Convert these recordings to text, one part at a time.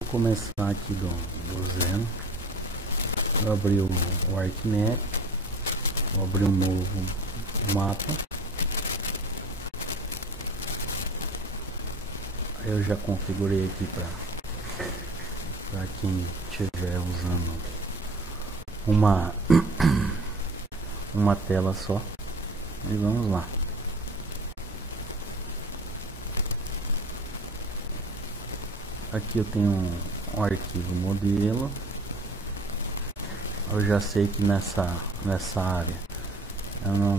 Vou começar aqui do zero. Vou abrir o ArcMap. Vou abrir um novo mapa. Eu já configurei aqui para quem estiver usando uma tela só. E vamos lá. Aqui eu tenho um arquivo modelo. Eu já sei que nessa área eu não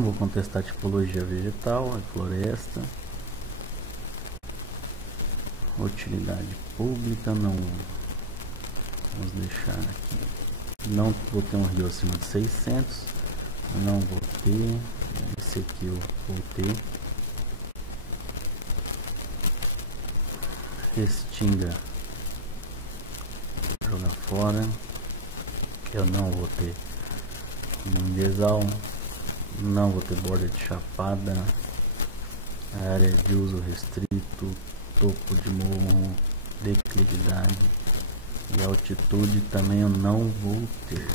vou contestar a tipologia vegetal, a floresta, utilidade pública, não vamos deixar aqui. Não vou ter um rio acima de 600, não vou ter. Esse aqui eu vou ter. Restinga, jogar fora. Eu não vou ter manguezal, não vou ter borda de chapada, área de uso restrito, topo de morro, declividade e altitude também eu não vou ter.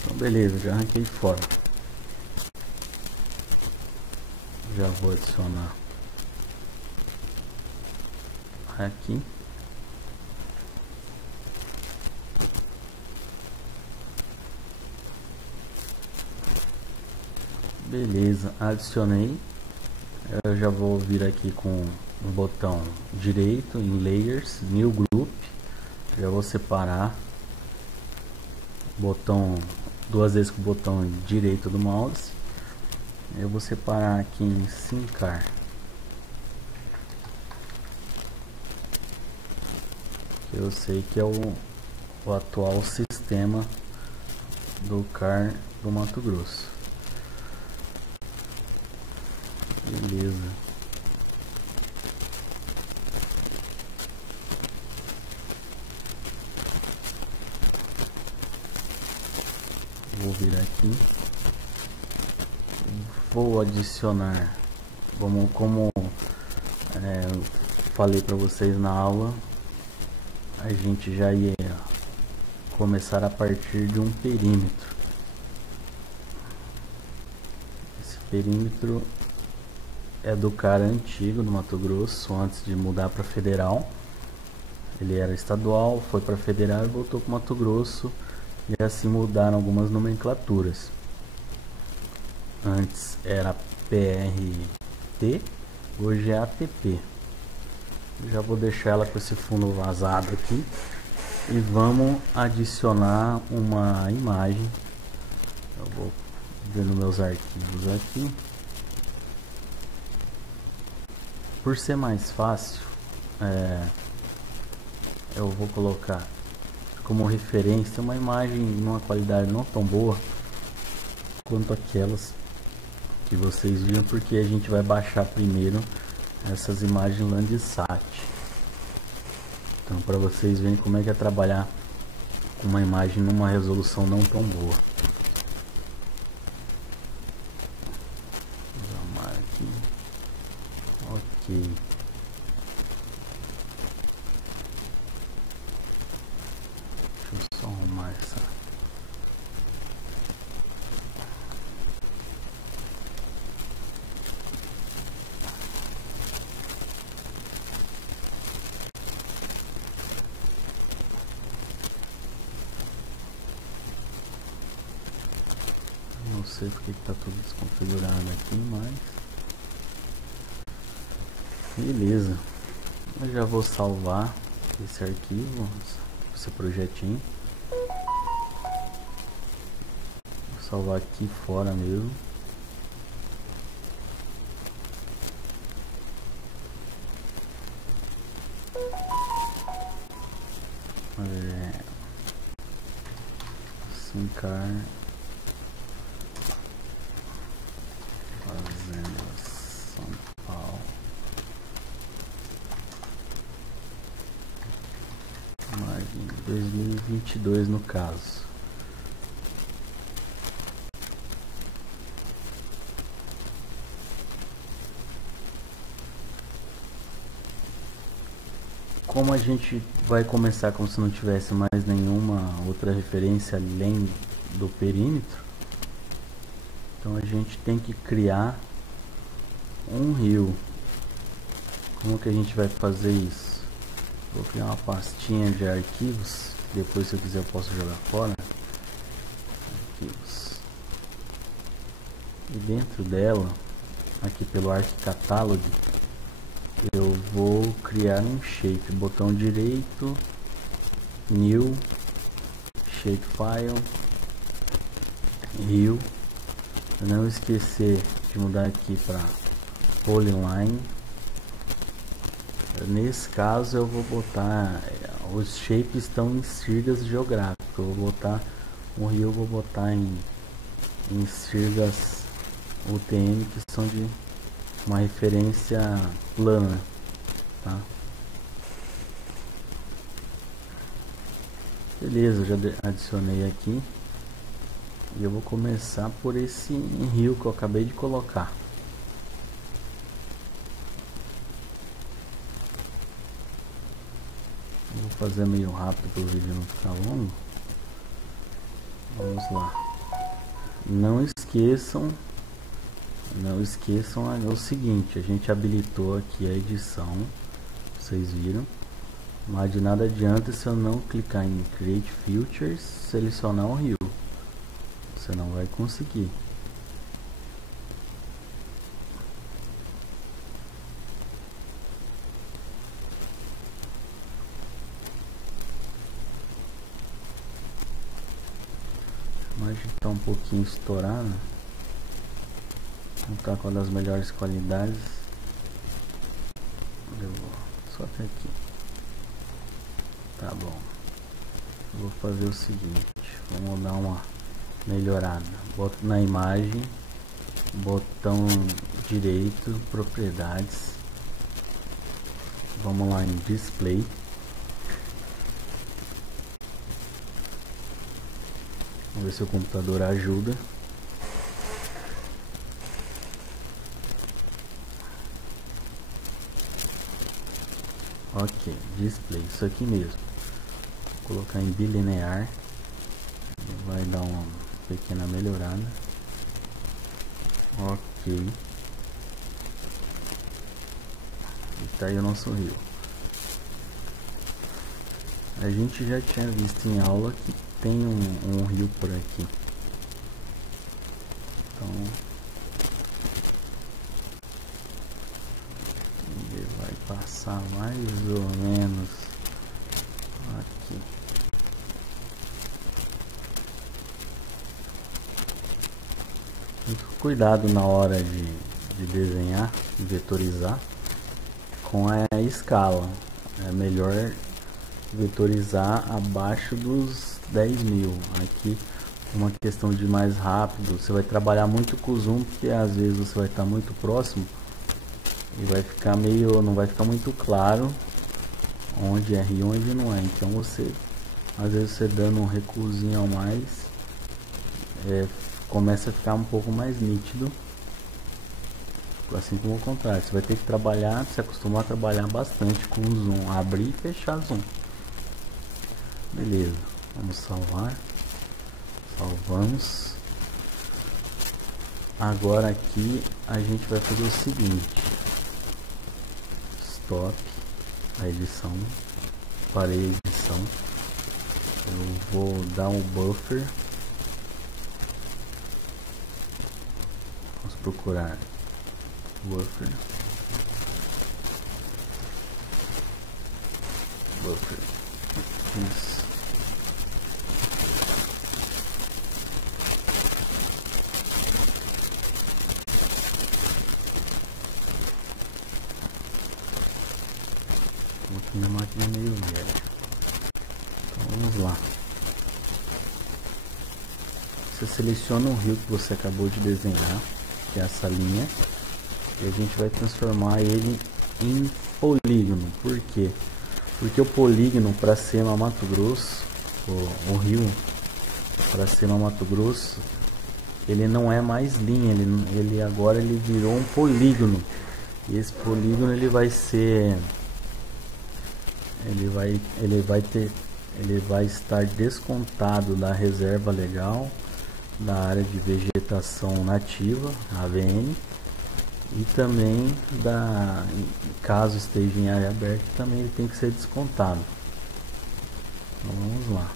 Então beleza, já arranquei fora. Já vou adicionar aqui. Beleza, adicionei. Eu já vou vir aqui com o botão direito em Layers, New Group. Já vou separar o botão duas vezes com o botão direito do mouse. Eu vou separar aqui em Sincar. Eu sei que é o atual sistema do CAR do Mato Grosso. Beleza. Vou vir aqui. Vou adicionar, como falei para vocês na aula, a gente já ia começar a partir de um perímetro. Esse perímetro é do CAR antigo do Mato Grosso, antes de mudar para federal. Ele era estadual, foi para federal e voltou para Mato Grosso, e assim mudaram algumas nomenclaturas. Antes era PRT, hoje é ATP. Já vou deixar ela com esse fundo vazado aqui e vamos adicionar uma imagem. Eu vou ver nos meus arquivos aqui. Por ser mais fácil, eu vou colocar como referência uma imagem numa qualidade não tão boa quanto aquelas que vocês viram, porque a gente vai baixar primeiro essas imagens Landsat. Então, para vocês verem como é que é trabalhar com uma imagem numa resolução não tão boa. Vamos arrumar aqui. Ok. Deixa eu só arrumar essa. Não sei porque está tudo desconfigurado aqui, mas beleza. Eu já vou salvar esse arquivo, esse projetinho. Vou salvar aqui fora mesmo. Sincar Fazenda São Paulo. Imagem 2022 no caso. como a gente vai começar como se não tivesse mais nenhuma outra referência além do perímetro, então a gente tem que criar um rio. Como que a gente vai fazer isso? Vou criar uma pastinha de arquivos, depois se eu quiser eu posso jogar fora. Arquivos. E dentro dela, aqui pelo ArcCatalog, eu vou criar um shape, botão direito, new, shapefile, rio. Não esquecer de mudar aqui para polyline. Nesse caso eu vou botar, os shapes estão em sirgas geográficas, eu vou botar um rio, eu vou botar em sirgas UTM que são de uma referência plana, tá? Beleza, eu já adicionei aqui e eu vou começar por esse rio que eu acabei de colocar. Vou fazer meio rápido para o vídeo não ficar longo. Vamos lá. Não esqueçam é o seguinte, a gente habilitou aqui a edição, vocês viram, mas de nada adianta se eu não clicar em Create Features, selecionar o rio, você não vai conseguir. A imagem está um pouquinho estourada. Não está com uma das melhores qualidades. Eu vou só até aqui. Tá bom. Eu vou fazer o seguinte. Vamos dar uma melhorada. Boto na imagem. Botão direito. Propriedades. Vamos lá em display. Vamos ver se o computador ajuda. Ok, display, isso aqui mesmo. Vou colocar em bilinear. Vai dar uma pequena melhorada. Ok. E tá aí o nosso rio. A gente já tinha visto em aula que tem um rio por aqui. Então ele vai passar mais ou menos aqui. Muito cuidado na hora de desenhar, de vetorizar com a escala. É melhor vetorizar abaixo dos 10.000. Aqui uma questão de mais rápido, você vai trabalhar muito com o zoom, porque às vezes você vai estar muito próximo e vai ficar meio, não vai ficar muito claro onde é rio e onde não é. Então você, às vezes você dando um recuozinho a mais, começa a ficar um pouco mais nítido, assim como o contrário. Você vai ter que trabalhar, se acostumar a trabalhar bastante com o zoom, abrir e fechar zoom. Beleza, vamos salvar. Salvamos. Agora aqui a gente vai fazer o seguinte: stop a edição, parei a edição. Eu vou dar um buffer. Vamos procurar buffer. Buffer. Isso. Minha máquina é meio velha. Então vamos lá. Você seleciona o rio que você acabou de desenhar, que é essa linha, e a gente vai transformar ele em polígono. Por quê? Porque o polígono para Sema Mato Grosso, o rio para Sema Mato Grosso, ele não é mais linha, ele agora ele virou um polígono. E esse polígono ele vai ser ele vai estar descontado da reserva legal, da área de vegetação nativa, AVN, e também caso esteja em área aberta, também ele tem que ser descontado. Então vamos lá.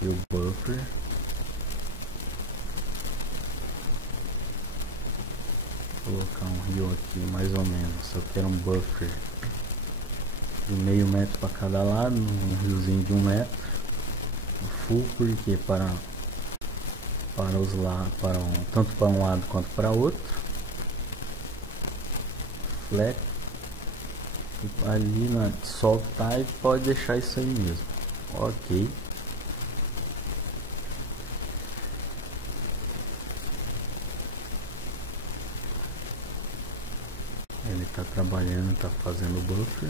E o buffer, vou colocar um rio aqui mais ou menos. Eu quero um buffer de meio metro para cada lado, um riozinho de 1 metro, full, porque para os lados, tanto para um lado quanto para outro, flat, e ali na soltar, e pode deixar isso aí mesmo. Ok. Ele está trabalhando, está fazendo o buffer.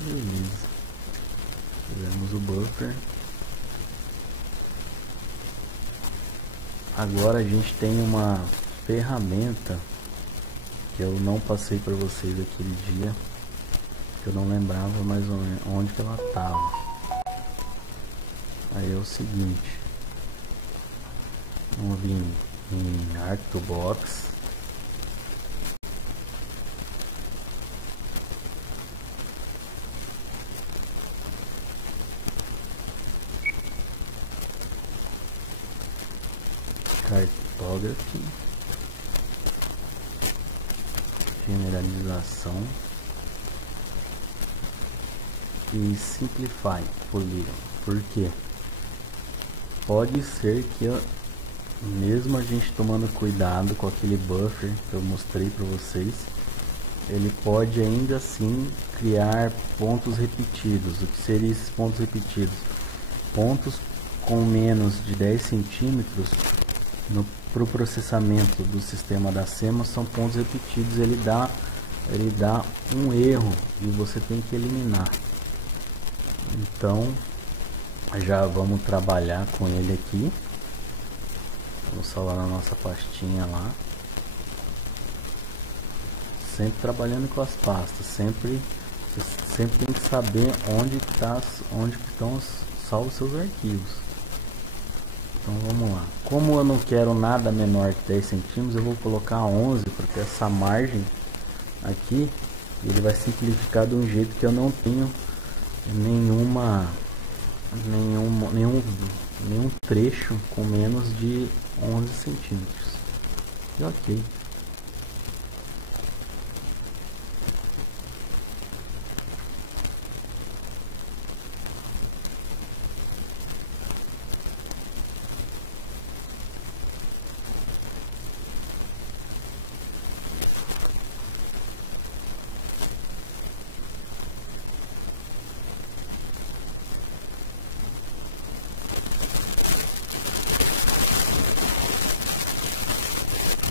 Beleza, fizemos o buffer. Agora a gente tem uma ferramenta que eu não passei para vocês aquele dia, que eu não lembrava mais ou menos onde que ela estava. Aí é o seguinte, vamos vir em Arctobox, Cartography, generalização e Simplify Polygon. Por quê? Pode ser que mesmo a gente tomando cuidado com aquele buffer que eu mostrei para vocês, ele pode ainda assim criar pontos repetidos. O que seriam esses pontos repetidos? Pontos com menos de 10 centímetros para o processamento do sistema da SEMA são pontos repetidos. Ele dá um erro e você tem que eliminar. Então já vamos trabalhar com ele aqui. Vamos salvar na nossa pastinha lá. Sempre trabalhando com as pastas. Sempre tem que saber onde estão salvos seus arquivos. Então vamos lá. Como eu não quero nada menor que 10 centímetros, eu vou colocar 11, porque essa margem aqui ele vai simplificar de um jeito que eu não tenho nenhum trecho com menos de 11 centímetros. E ok.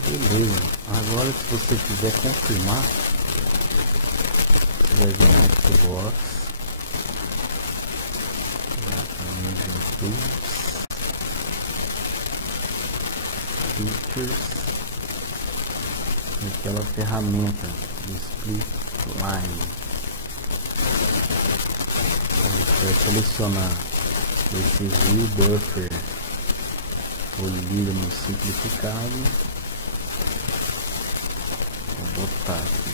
Beleza, agora se você quiser confirmar, você vai vir no Xbox, Features, e aquela ferramenta do Split Line. A gente vai selecionar esse View Buffer polígono simplificado. Vou botar aqui.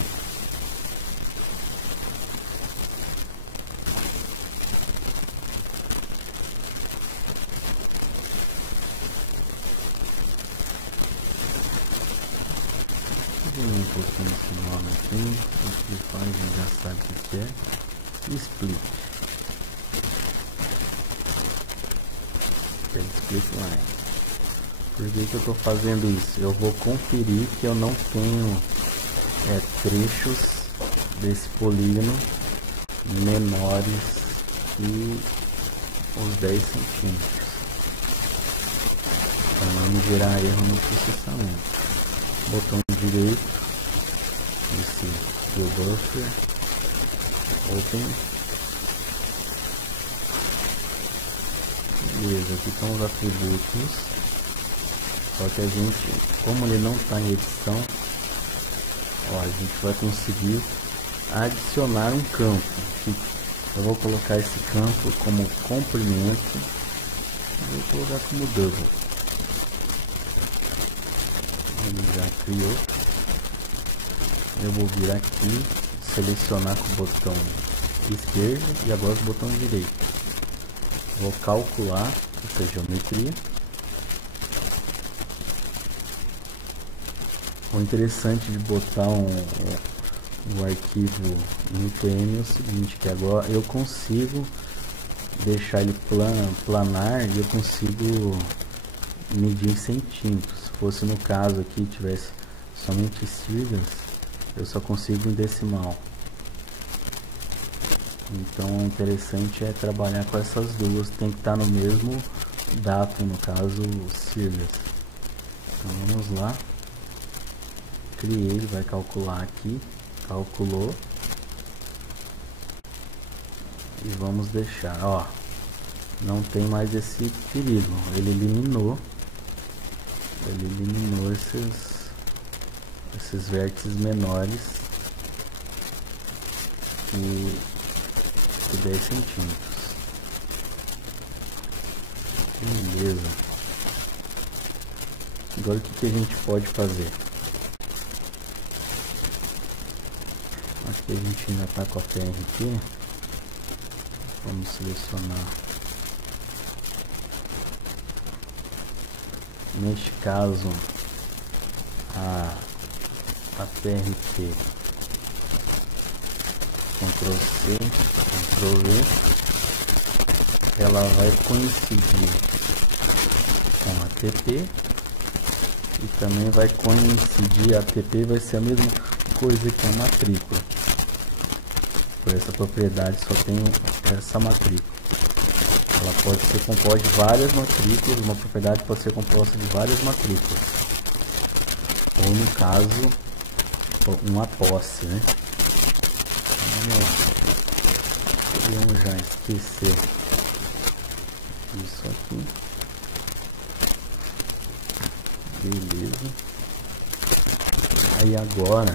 Vou um pouquinho esse nome aqui. Simplify, a gente já sabe o que é. Split. Split Line. Por que eu estou fazendo isso? Eu vou conferir que eu não tenho trechos desse polígono menores que os 10 centímetros, para não gerar erro no processamento. Botão direito, esse buffer, open, Beleza, aqui estão os atributos. Só que a gente, como ele não está em edição, ó, a gente vai conseguir adicionar um campo. Eu vou colocar esse campo como comprimento. Vou colocar como double. Ele já criou. Eu vou vir aqui, selecionar com o botão esquerdo e agora o botão direito. Vou calcular essa geometria. O interessante de botar o arquivo no IPM é o seguinte, que agora eu consigo deixar ele planar e eu consigo medir em centímetros. Se fosse no caso aqui, tivesse somente siglas, eu só consigo em decimal. Então o interessante é trabalhar com essas duas, tem que estar no mesmo datum, no caso siglas. Então vamos lá. Criei, ele vai calcular aqui, calculou e vamos deixar, ó, não tem mais esse perigo, ele eliminou esses vértices menores que 10 centímetros. Beleza. Agora o que a gente pode fazer? Aqui a gente ainda está com a PRT. Vamos selecionar. Neste caso, a PRT. Ctrl C, Ctrl V. Ela vai coincidir com a TP. E também vai coincidir, a TP vai ser a mesma coisa que a matrícula. Por essa propriedade só tem essa matrícula. Ela pode ser composta de várias matrículas, uma propriedade pode ser composta de várias matrículas. Ou no caso, uma posse, né? Vamos lá. Podemos já esquecer isso aqui. Beleza. Aí agora,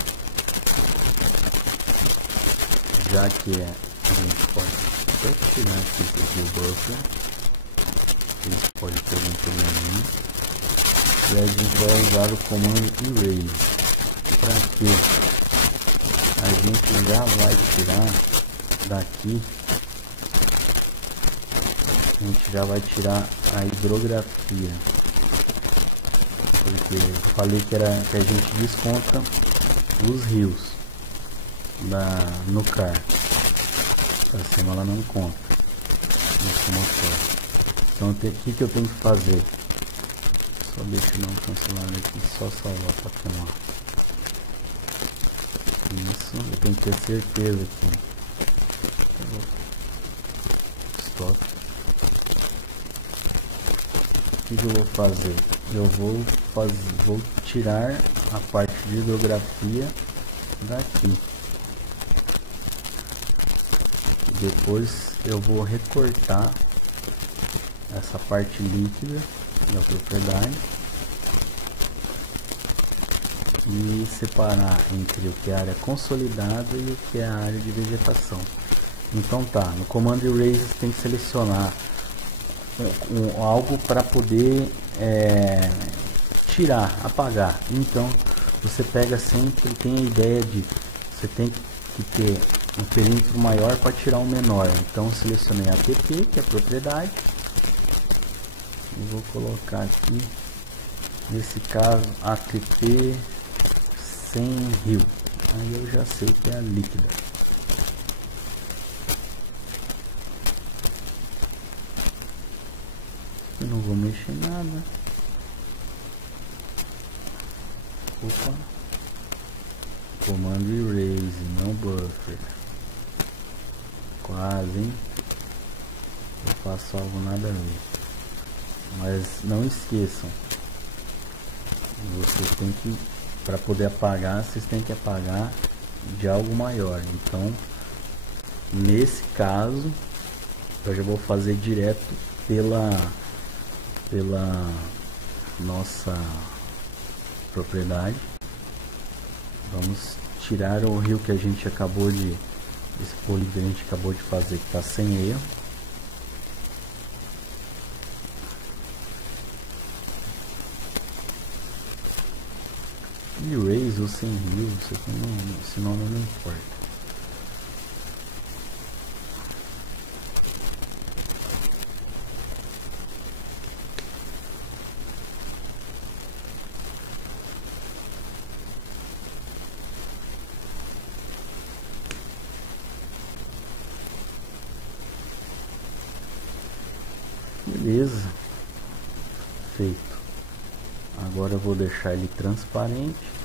já que a gente pode até tirar aqui o buffer, isso pode ter um probleminha, e a gente vai usar o comando erase, para que a gente já vai tirar daqui, a gente já vai tirar a hidrografia, porque eu falei que a gente desconta os rios no CAR. Para cima ela não conta nesse motor. Então o que eu tenho que fazer? Só deixa eu não cancelar aqui, só salvar para filmar. Isso, eu tenho que ter certeza aqui. Stop. O que eu vou fazer? Eu vou tirar a parte de hidrografia daqui. Depois eu vou recortar essa parte líquida da propriedade e separar entre o que é a área consolidada e o que é a área de vegetação. Então tá, no comando erase você tem que selecionar algo para poder tirar, apagar. Então você pega sempre, tem a ideia de você tem que ter um perímetro maior para tirar um menor. Então selecionei a ATP, que é a propriedade, e vou colocar aqui, nesse caso, ATP sem rio. Aí eu já sei que é a líquida. Eu não vou mexer nada. Opa. Comando erase, não buffer. Quase, hein? Eu faço algo nada a ver. Mas não esqueçam. Vocês têm que, para poder apagar, vocês têm que apagar de algo maior. Então, nesse caso, eu já vou fazer direto pela nossa propriedade. Vamos tirar o rio que a gente acabou de, esse polígono que a gente acabou de fazer, que está sem erro. Erase ou sem rio, esse nome não importa. Beleza, feito. Agora eu vou deixar ele transparente.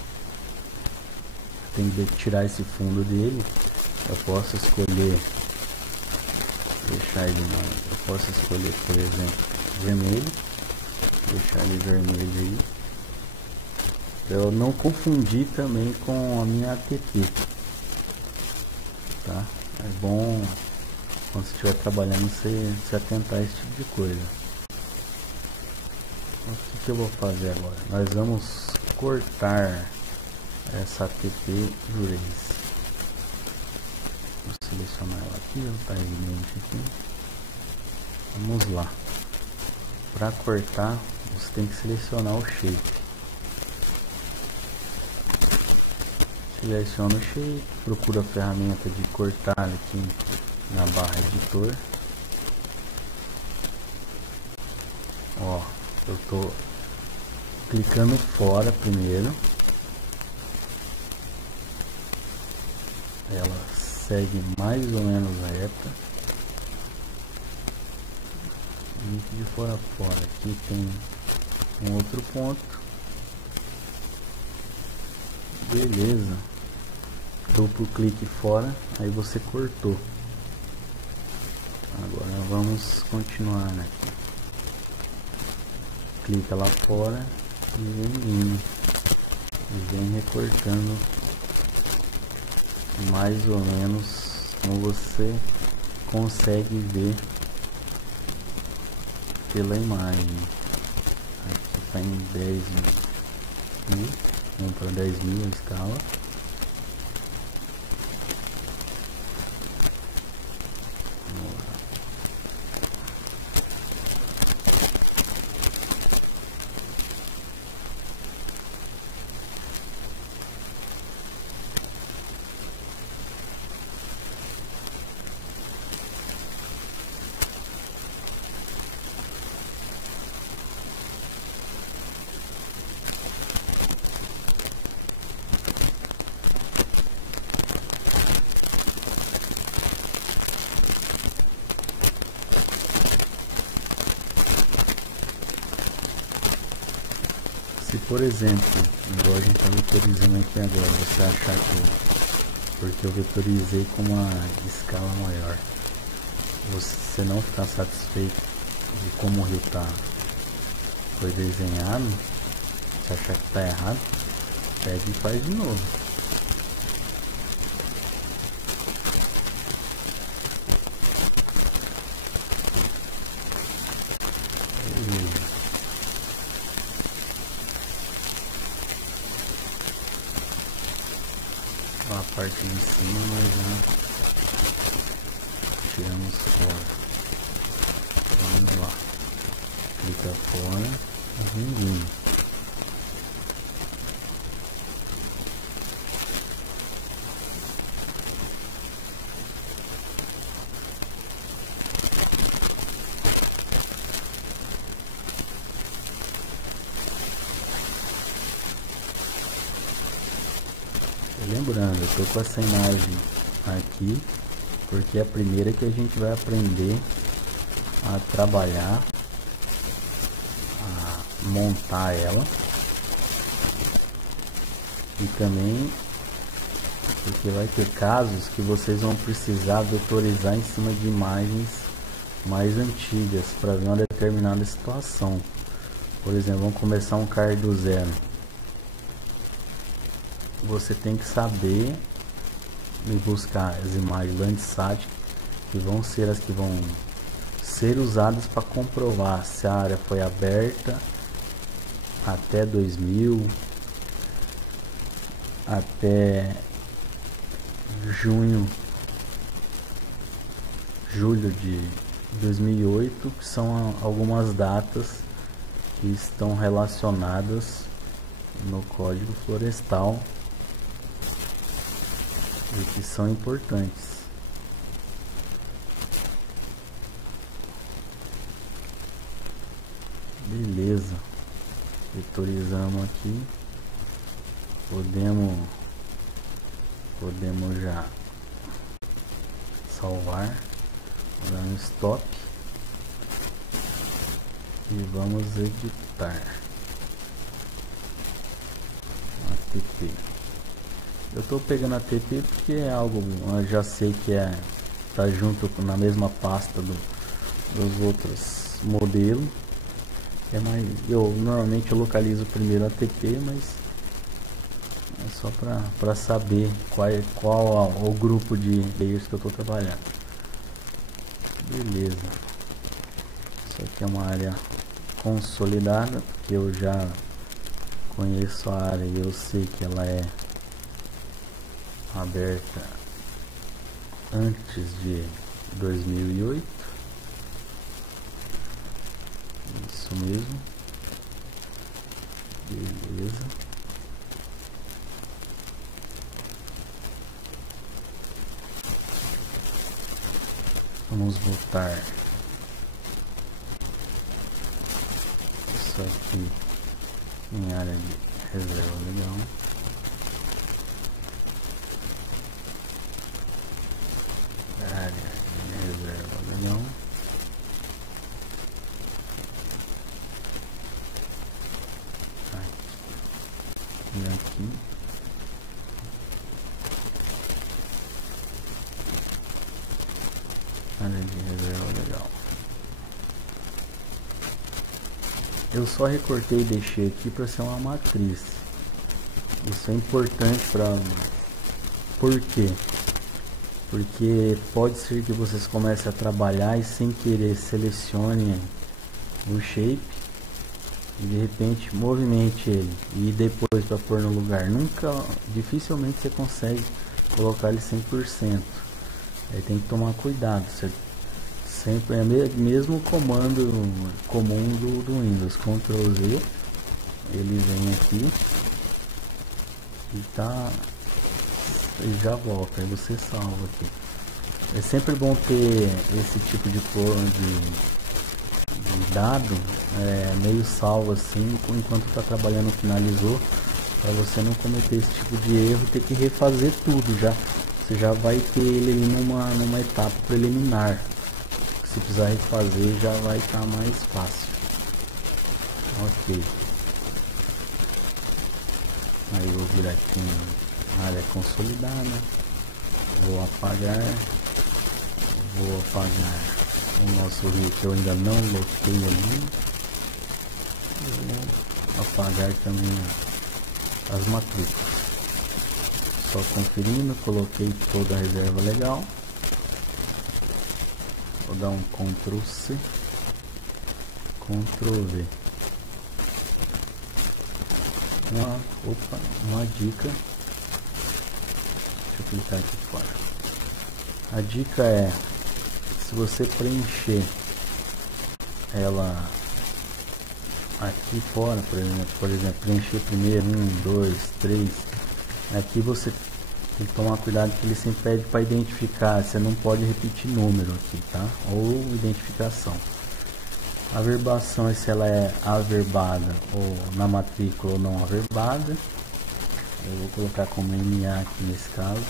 Tem que tirar esse fundo dele. Eu posso escolher deixar ele mais. Eu posso escolher, por exemplo, vermelho. Deixar ele vermelho aí. Eu não confundir também com a minha app. Tá? É bom quando você estiver trabalhando se atentar a esse tipo de coisa. O que eu vou fazer agora? Nós vamos cortar essa app Erase. Vou selecionar ela aqui, ela está evidente aqui. Vamos lá. Para cortar, você tem que selecionar o shape. Seleciona o shape, procura a ferramenta de cortar aqui na barra editor. Ó, eu tô clicando fora primeiro. Ela segue mais ou menos reta. E de fora a fora aqui tem um outro ponto. Beleza. Duplo clique fora, aí você cortou. Agora vamos continuar aqui. Clica lá fora e vem vindo. E vem recortando mais ou menos como você consegue ver pela imagem. Aqui está em 10.000. Vamos para 10.000 a escala. Se por exemplo, igual a gente está vetorizando aqui agora, você achar que porque eu vetorizei com uma escala maior, você não ficar satisfeito de como o rio foi desenhado, se achar que está errado, pega e faz de novo. A parte de cima nós já tiramos fora. Vamos lá, clica fora e vem vindo. Lembrando, eu estou com essa imagem aqui porque é a primeira que a gente vai aprender a trabalhar, a montar ela, e também porque vai ter casos que vocês vão precisar vetorizar em cima de imagens mais antigas para ver uma determinada situação. Por exemplo, vamos começar um card do zero. Você tem que saber e buscar as imagens Landsat, que vão ser as que vão ser usadas para comprovar se a área foi aberta até 2000, até julho de 2008, que são algumas datas que estão relacionadas no Código Florestal e que são importantes. Beleza, vetorizamos aqui, podemos já salvar, dando stop e vamos editar ATP. Eu estou pegando ATP porque é algo, eu já sei que tá junto na mesma pasta dos outros modelos. Eu normalmente localizo primeiro ATP, mas é só para saber qual o grupo de layers que eu estou trabalhando. Beleza, isso aqui é uma área consolidada, porque eu já conheço a área e eu sei que ela é aberta antes de 2008. Isso mesmo. Beleza. Vamos botar isso aqui em área de reserva legal. Área de reserva legal. E aqui área de reserva legal. Eu só recortei e deixei aqui para ser uma matriz. Isso é importante por quê? Porque pode ser que vocês comecem a trabalhar e sem querer selecione o shape e de repente movimente ele e depois para pôr no lugar. Dificilmente você consegue colocar ele 100%. Aí tem que tomar cuidado. Você sempre é mesmo comando comum do Windows, Ctrl Z, ele vem aqui e já volta, aí você salva aqui. É sempre bom ter esse tipo de dado meio salvo assim, enquanto está trabalhando finalizou, para você não cometer esse tipo de erro e ter que refazer tudo. Você já vai ter ele numa etapa preliminar. Se precisar refazer, já vai estar mais fácil. Ok. Aí eu vou vir aqui na área consolidada. Vou apagar o nosso rio que eu ainda não loquei ali. Vou apagar também as matrículas. Só conferindo, coloquei toda a reserva legal. Vou dar um Ctrl C, Ctrl V. Uma dica. Deixa eu clicar aqui fora. A dica é, se você preencher ela aqui fora, por exemplo, preencher primeiro 1, 2, 3. Aqui você tem que tomar cuidado que ele sempre pede para identificar, você não pode repetir número aqui, tá? Ou identificação. A averbação é se ela é averbada ou na matrícula ou não averbada. Eu vou colocar como MA aqui nesse caso.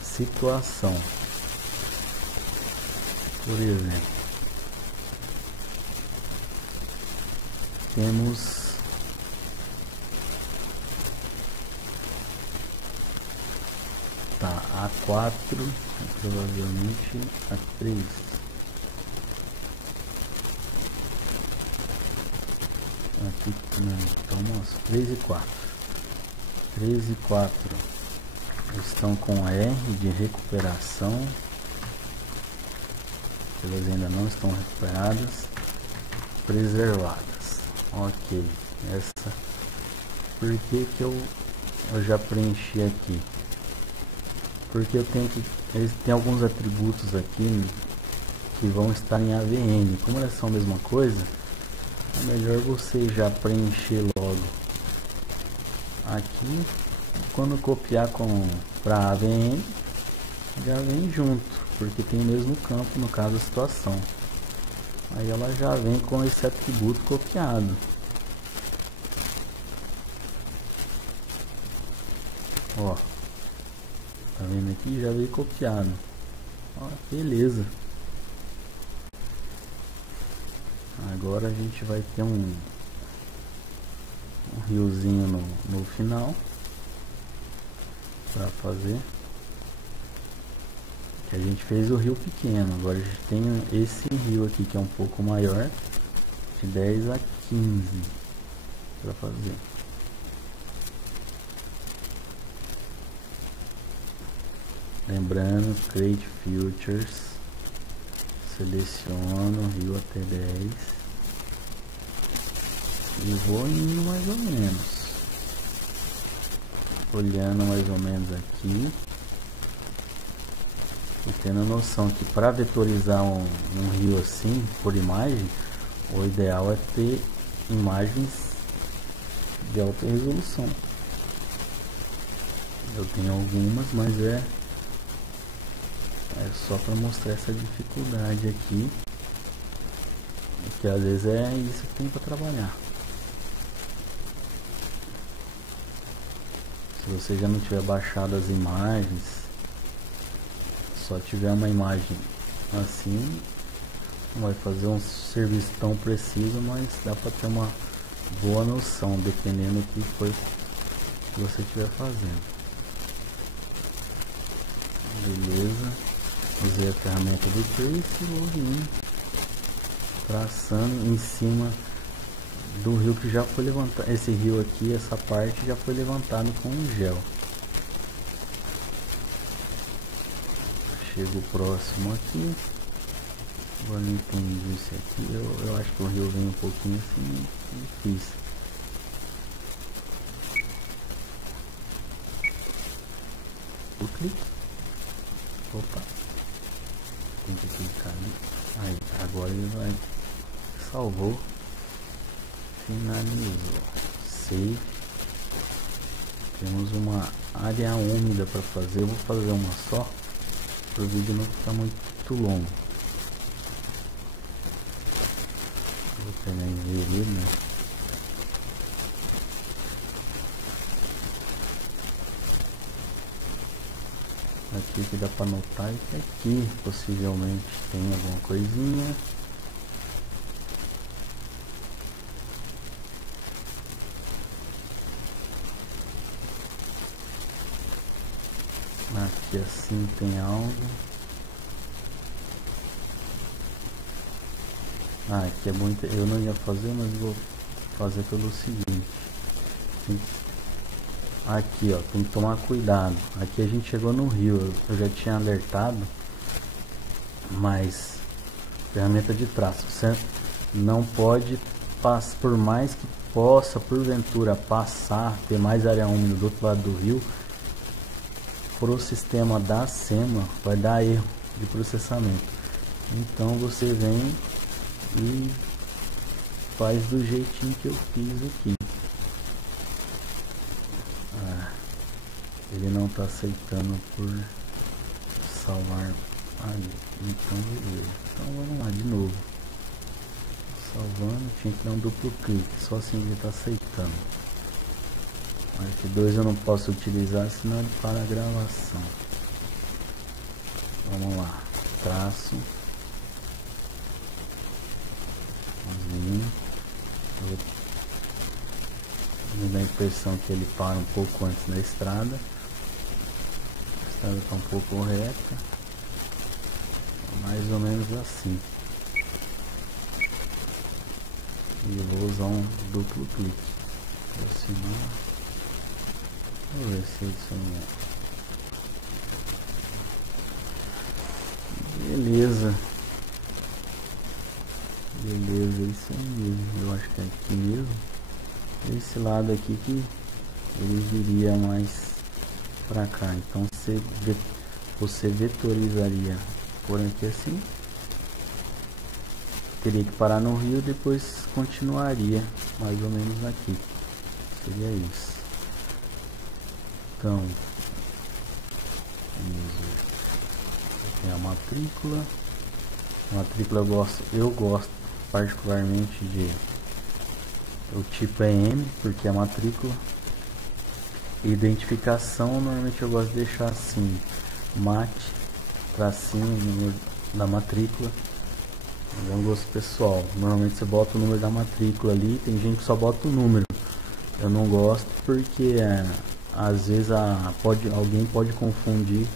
Situação. Por exemplo, temos A4, provavelmente A3. Aqui não, então 3 e 4. 3 e 4 estão com R de recuperação. elas ainda não estão recuperadas, preservadas. Ok, essa, por que que eu já preenchi aqui? Porque eu tenho que, eles têm alguns atributos aqui que vão estar em AVN. Como elas são a mesma coisa, é melhor você já preencher logo aqui. Quando copiar para AVN, já vem junto, porque tem o mesmo campo, no caso a situação. Aí ela já vem com esse atributo copiado. Ó, tá vendo aqui? Já veio copiado. Ó, beleza. Agora a gente vai ter um riozinho no final para fazer. Que a gente fez o rio pequeno. Agora a gente tem esse rio aqui que é um pouco maior, de 10 a 15 para fazer. Lembrando, Create Filters, seleciono o rio até 10 e vou indo mais ou menos, olhando mais ou menos aqui e tendo noção que para vetorizar um rio assim por imagem, o ideal é ter imagens de alta resolução. Eu tenho algumas, mas é só para mostrar essa dificuldade aqui, que às vezes é isso que tem para trabalhar. Se você já não tiver baixado as imagens, só tiver uma imagem assim, não vai fazer um serviço tão preciso, mas dá para ter uma boa noção, dependendo do que for que você estiver fazendo. Beleza. Usei a ferramenta do Trace e vou vir traçando em cima do rio que já foi levantado. Esse rio aqui, essa parte já foi levantado com um gel. Chego próximo aqui. Agora não entendi isso aqui. Eu acho que o rio vem um pouquinho assim, difícil. O clique. Opa. Tem que clicar ali. Aí, agora ele vai. Salvou. Finalizou. Save. Temos uma área úmida para fazer. Eu vou fazer uma só, para o vídeo não ficar muito longo. Vou pegar inserir, né? Aqui que dá para notar é que aqui possivelmente tem alguma coisinha. Aqui assim tem algo. Aqui é muito. Eu não ia fazer, mas vou fazer pelo seguinte. Aqui, ó, tem que tomar cuidado. Aqui a gente chegou no rio, eu já tinha alertado, mas ferramenta de traço, você não pode passar, por mais que possa porventura passar, ter mais área úmida do outro lado do rio, pro sistema da SEMA vai dar erro de processamento. Então você vem e faz do jeitinho que eu fiz aqui. Ele não está aceitando por salvar ali. Então beleza. Então vamos lá de novo. Salvando, tinha que dar um duplo clique. Só assim ele está aceitando. Arc 2 eu não posso utilizar, senão ele para a gravação. Vamos lá. Traço. Me dá a impressão que ele para um pouco antes da estrada. A estrada está um pouco reta. Mais ou menos assim. E eu vou usar um duplo clique. Aproximar. Vou ver se adicionou. Beleza. lado aqui que ele viria mais para cá. Então você vetorizaria por aqui assim, teria que parar no rio, depois continuaria mais ou menos aqui. Seria isso. Então vamos ver. Tem a matrícula. A matrícula eu gosto particularmente de o tipo é M, porque a matrícula. Identificação, normalmente eu gosto de deixar assim, mate, tracinho, número da matrícula. É um gosto pessoal. Normalmente você bota o número da matrícula ali, tem gente que só bota o número. Eu não gosto porque às vezes alguém pode confundir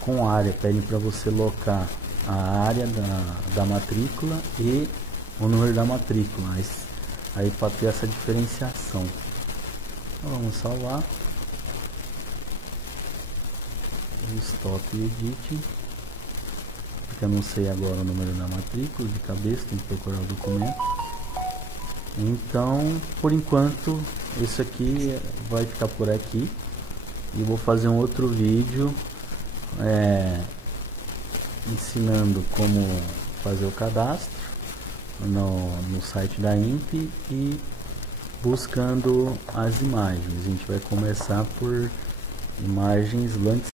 com área. Pedem para você locar a área da matrícula e o número da matrícula. Aí para ter essa diferenciação. Então, vamos salvar. Stop e edit, porque eu não sei agora o número da matrícula de cabeça, tem que procurar o documento. Então, por enquanto, isso aqui vai ficar por aqui e vou fazer um outro vídeo ensinando como fazer o cadastro no site da INPE e buscando as imagens. A gente vai começar por imagens